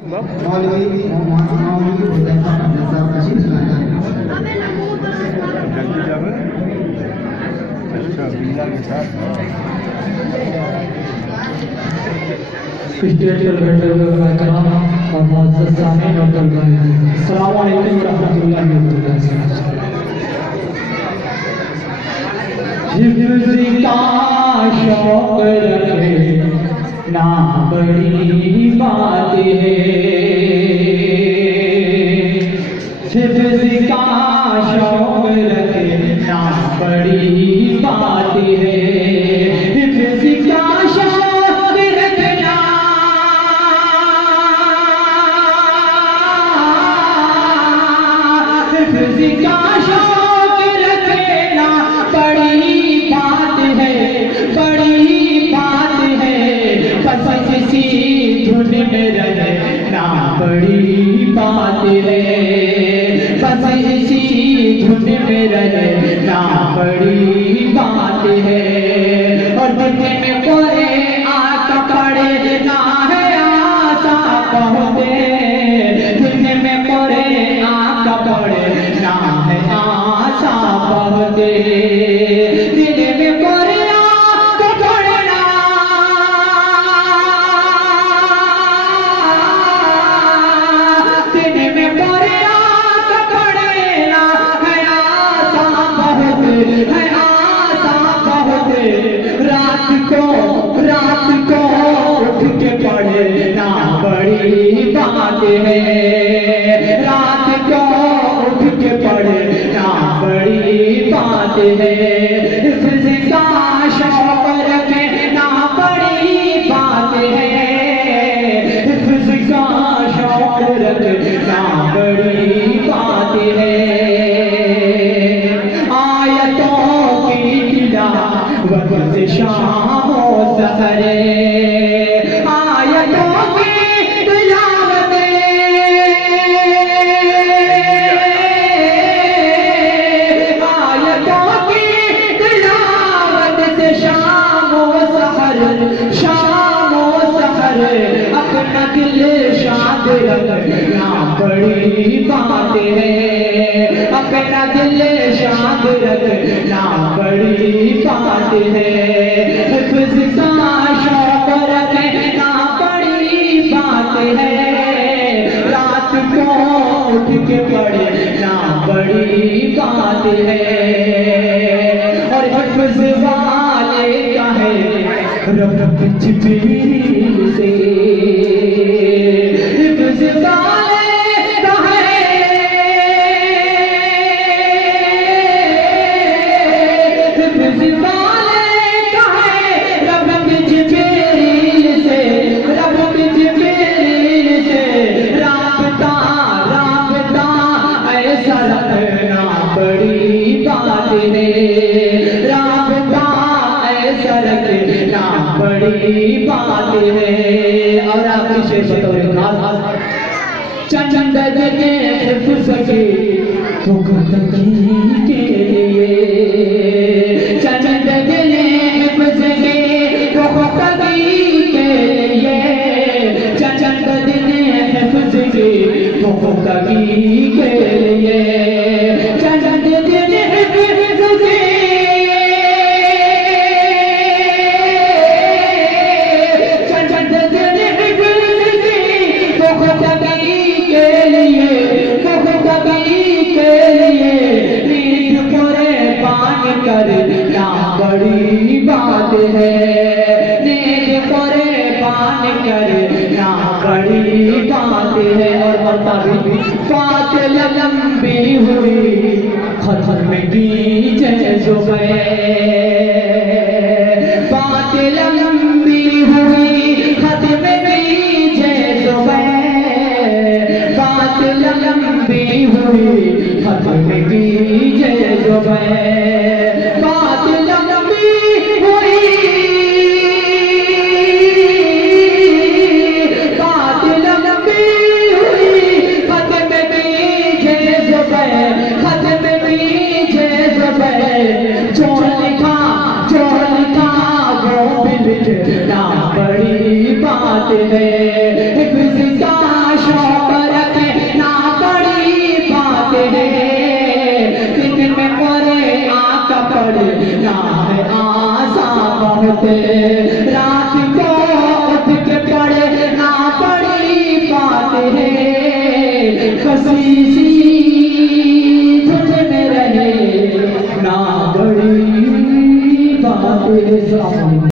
Stage पर बैठे हुए मेहमान और मुअज़्ज़ज़ सामीन और तलबाइन, अस्सलामु अलैकुम व रहमतुल्लाहि व बरकातहू। हिफ्ज़ का शौक़ रखे ना बड़ी बात है, हिफ्ज़ का शौक़ रखे ना बड़ी बात है, हिफ्ज़ का शौक़ रखना हिफ्ज़ का शौक़ रखना बड़ी बात है, बड़ी बात है। बस किसी धुन में रहना बड़ी बात है, बस इसी धुन में रहना बड़ी बात है। और दिन में कोरे आका पड़े ना है आशा पहुँचे, दिन में कोरे आका पड़े ना है आशा पहुँचे, दिन में कोरे आका पड़े ना दिन में कोरे आका पड़े ना है आशा पहुँचे, है आशा पहुँचे। रात को उठ के पढ़े ना बड़ी बात है, रात को उठ के पढ़े ना बड़ी बात है। हिफ्ज़ का शौक़ रखे ना बड़ी बात है, हिफ्ज़ का शौक़ रखे ना बड़ी बात है। आयतों की तिलावत शाम व सहरे, आयतों की तिलावत आयतों की तिलावत से शाम व सहर, शाम व सहर। अपना दिल शाद रखना बड़ी बात है, अपना दिल शाद रखना बड़ी बात है। हिफ्ज़ का शौक़ रखना बड़ी बात है, रात को उठ के पढ़ना बड़ी बात है। और हिफ्ज़ वाले का है रब जिब्रील से, हिफ्ज़ वाले का है हिफ्ज़ वाले का है रब जिब्रील से, रब जिब्रील से। राबता ऐसा रखना बड़ी बात है, राबता ऐसा रखना बड़ी बात है। और आपकी शेर बतौर खास चंद के हिफ्ज़ की पुख्तगी के लिए, चंद के हिफ्ज़ की पुख्तगी के लिए, चंद दिन हिफ्ज़ की पुख्तगी के लिए, चंद दिन हिफ्ज़ की करना बड़ी बात है, नेक कुर्बान करना बड़ी बात है। और मरतबा फातिल लंबी हुई खत्म की ज़ुबैर, फातिल लंबी हुई खत्म की ज़ुबैर, फातिल लंबी हुई खत्म की ज़ुबैर। बड़ी बात है, हिफ्ज़ का बहुत, रात को उठ के पढ़े ना पढ़ी पाते हैं, खसीसी